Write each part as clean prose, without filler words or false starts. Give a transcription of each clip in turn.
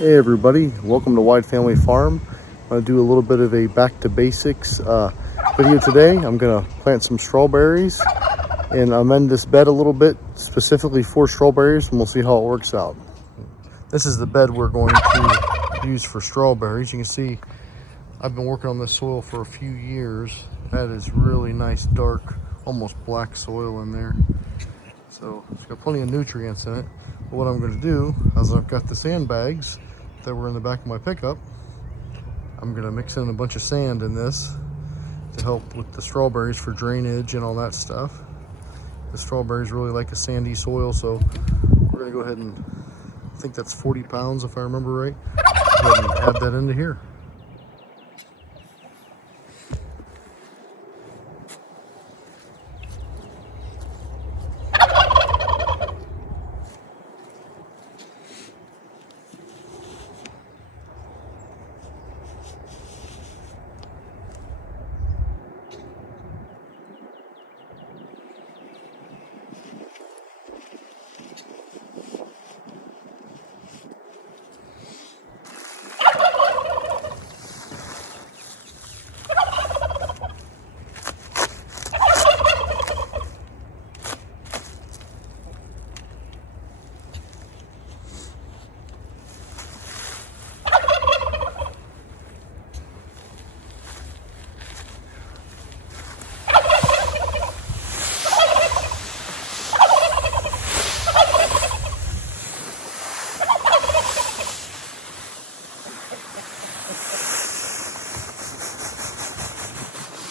Hey everybody, welcome to Wide Family Farm. I'm going to do a little bit of a back to basics video today. I'm going to plant some strawberries and amend this bed a little bit specifically for strawberries, and we'll see how it works out. This is the bed we're going to use for strawberries. You can see I've been working on this soil for a few years. That is really nice, dark, almost black soil in there. So it's got plenty of nutrients in it. But what I'm going to do is I've got the sandbags that were in the back of my pickup. I'm going to mix in a bunch of sand in this to help with the strawberries for drainage and all that stuff. The strawberries really like a sandy soil, so we're going to go ahead and, I think that's 40 pounds if I remember right. Go ahead and add that into here.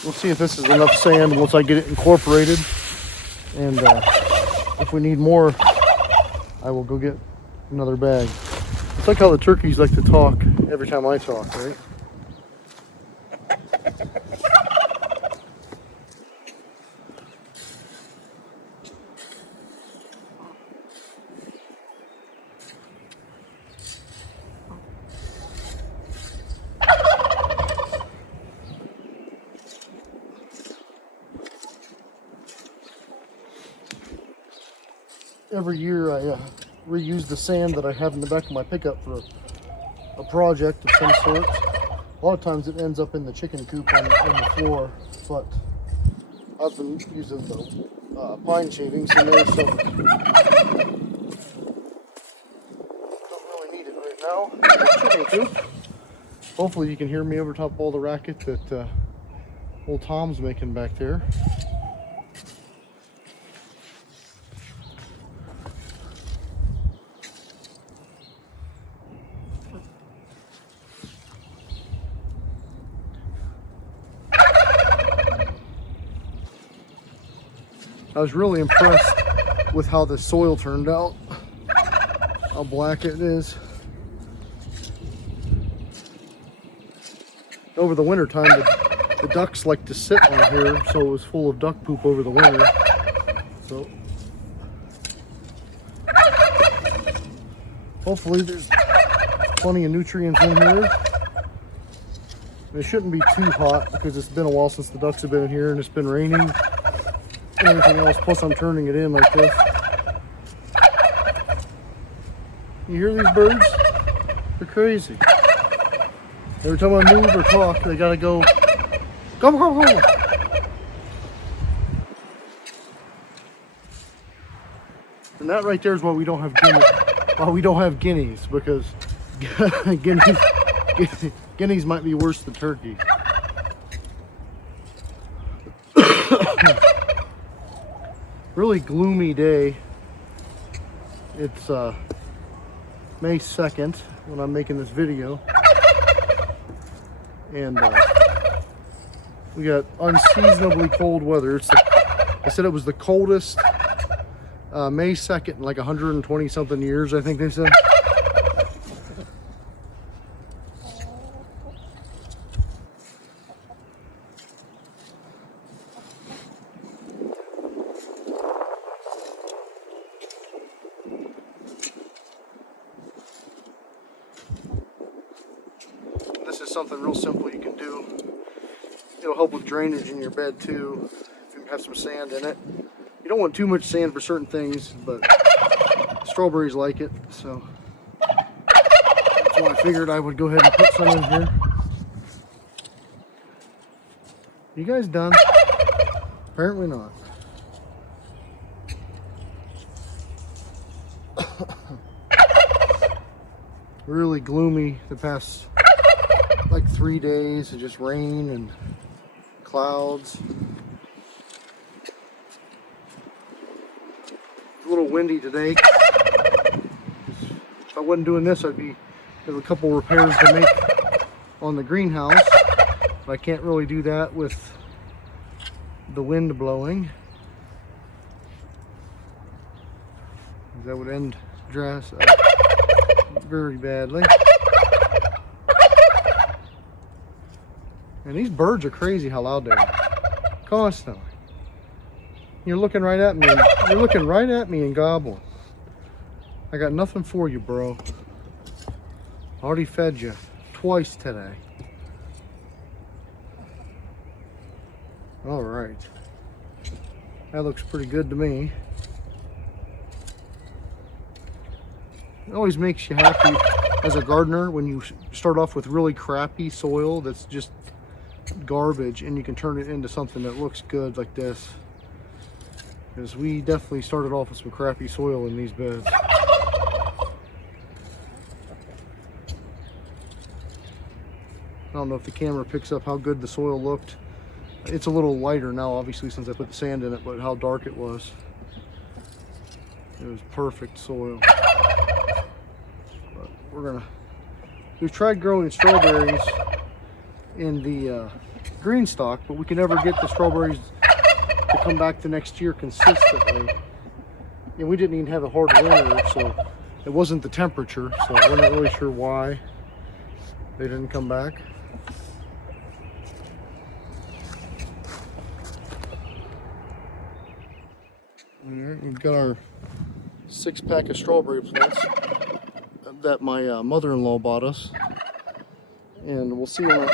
We'll see if this is enough sand once I get it incorporated, and if we need more, I will go get another bag. It's like how the turkeys like to talk every time I talk, right? Every year I reuse the sand that I have in the back of my pickup for a project of some sort. A lot of times it ends up in the chicken coop on the floor, but I've been using the pine shavings in there, so don't really need it right now. Chicken coop. Hopefully you can hear me over top of all the racket that old Tom's making back there. I was really impressed with how the soil turned out, how black it is. Over the winter time, the ducks like to sit on here, so it was full of duck poop over the winter. So hopefully there's plenty of nutrients in here. It shouldn't be too hot because it's been a while since the ducks have been in here and it's been raining and everything else. Plus I'm turning it in like this. You hear these birds? They're crazy. Every time I move or talk, they gotta go, go, go, go. And that right there is why we don't have guineas, because guineas might be worse than turkeys. Really gloomy day. It's May 2nd when I'm making this video. And we got unseasonably cold weather. I said it was the coldest May 2nd in like 120 something years, I think they said. This is something real simple you can do. It'll help with drainage in your bed too, if you have some sand in it. You don't want too much sand for certain things, but strawberries like it, so that's So I figured I would go ahead and put some in here. You guys done? Apparently not. Really gloomy the past like 3 days. It just rain and clouds. It's a little windy today. If I wasn't doing this, I'd be there's a couple repairs to make on the greenhouse, but I can't really do that with the wind blowing. That would end very badly. And these birds are crazy how loud they are. Constantly. You're looking right at me. You're looking right at me and gobbling. I got nothing for you, bro. Already fed you twice today. All right. That looks pretty good to me. It always makes you happy as a gardener when you start off with really crappy soil that's just garbage and you can turn it into something that looks good like this. Because we definitely started off with some crappy soil in these beds. I don't know if the camera picks up how good the soil looked. It's a little lighter now, obviously, since I put the sand in it, but how dark it was. It was perfect soil. But we've tried growing strawberries in the green stock, but we can never get the strawberries to come back the next year consistently. And we didn't even have a hard winter, so it wasn't the temperature, so we're not really sure why they didn't come back. Alright, we've got our 6-pack of strawberry plants that my mother-in-law bought us. And we'll see when I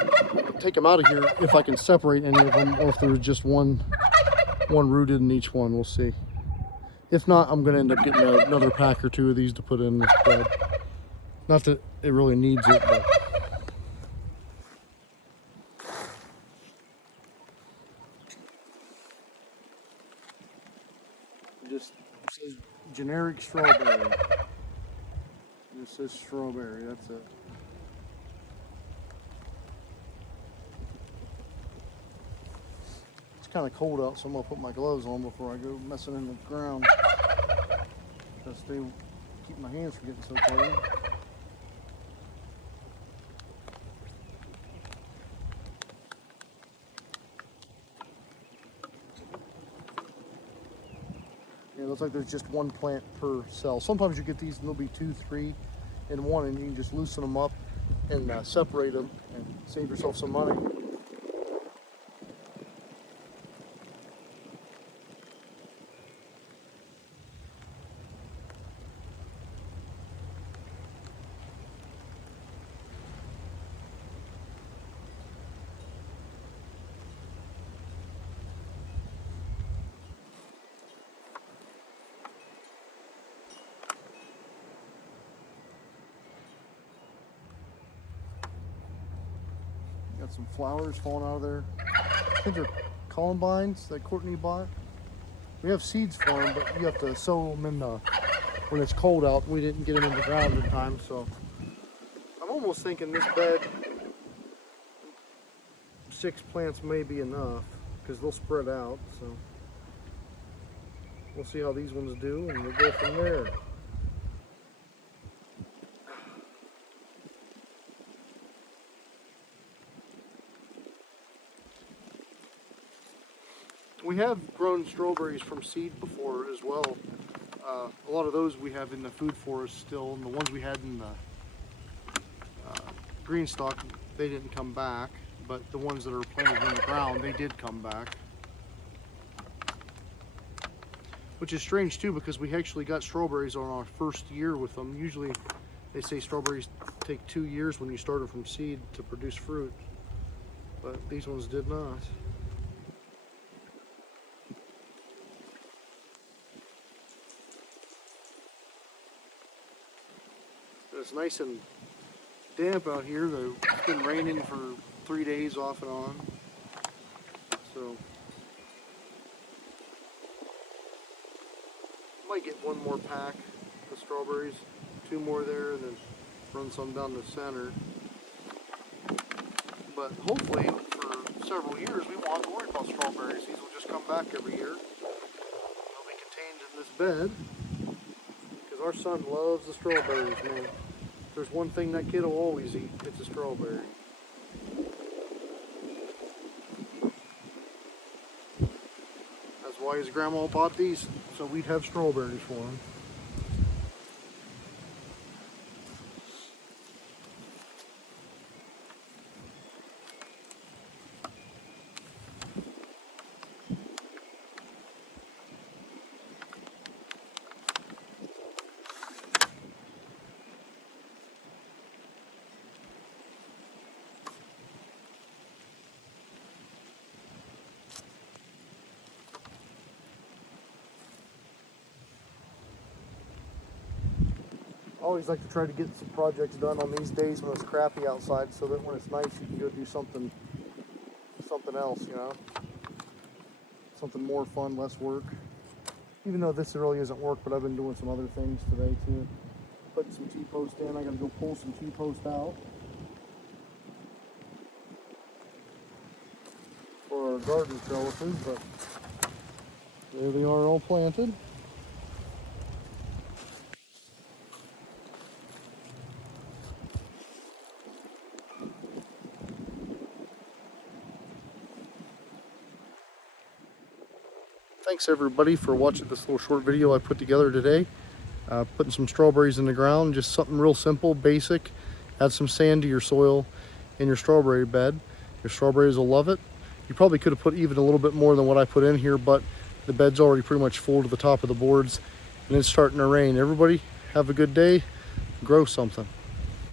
take them out of here if I can separate any of them or if there's just one rooted in each one. We'll see. If not, I'm going to end up getting another pack or two of these to put in this bed. Not that it really needs it, but... Just says generic strawberry. This says strawberry, that's it. It's kind of cold out, so I'm gonna put my gloves on before I go messing in the ground. Just to keep my hands from getting so cold. Yeah, it looks like there's just one plant per cell. Sometimes you get these and there'll be 2, 3 in one, and you can just loosen them up and separate them and save yourself some money. Got some flowers falling out of there. I think they're columbines that Courtney bought. We have seeds for them, but you have to sow them in when it's cold out. We didn't get them in the ground in time, so I'm almost thinking this bed, 6 plants may be enough because they'll spread out. So we'll see how these ones do, and we'll go from there. We have grown strawberries from seed before as well. A lot of those we have in the food forest still, and the ones we had in the green stock, they didn't come back, but the ones that are planted in the ground, they did come back. Which is strange too, because we actually got strawberries on our first year with them. Usually they say strawberries take 2 years when you start them from seed to produce fruit, but these ones did not. It's nice and damp out here. It's been raining for 3 days off and on. So might get one more pack of strawberries, 2 more there, and then run some down the center. But hopefully for several years we won't have to worry about strawberries. These will just come back every year. They'll be contained in this bed because our son loves the strawberries, man. If there's one thing that kid will always eat, it's a strawberry. That's why his grandma bought these, so we'd have strawberries for him. I always like to try to get some projects done on these days when it's crappy outside, so that when it's nice you can go do something else, you know? Something more fun, less work. Even though this really isn't work, but I've been doing some other things today too. Putting some T-post in. I gotta go pull some T-post out for our garden trellises, but there they are, all planted. Thanks everybody for watching this little short video I put together today. Putting some strawberries in the ground, just something real simple, basic. Add some sand to your soil in your strawberry bed. Your strawberries will love it. You probably could have put even a little bit more than what I put in here, but the bed's already pretty much full to the top of the boards and it's starting to rain. Everybody have a good day, grow something.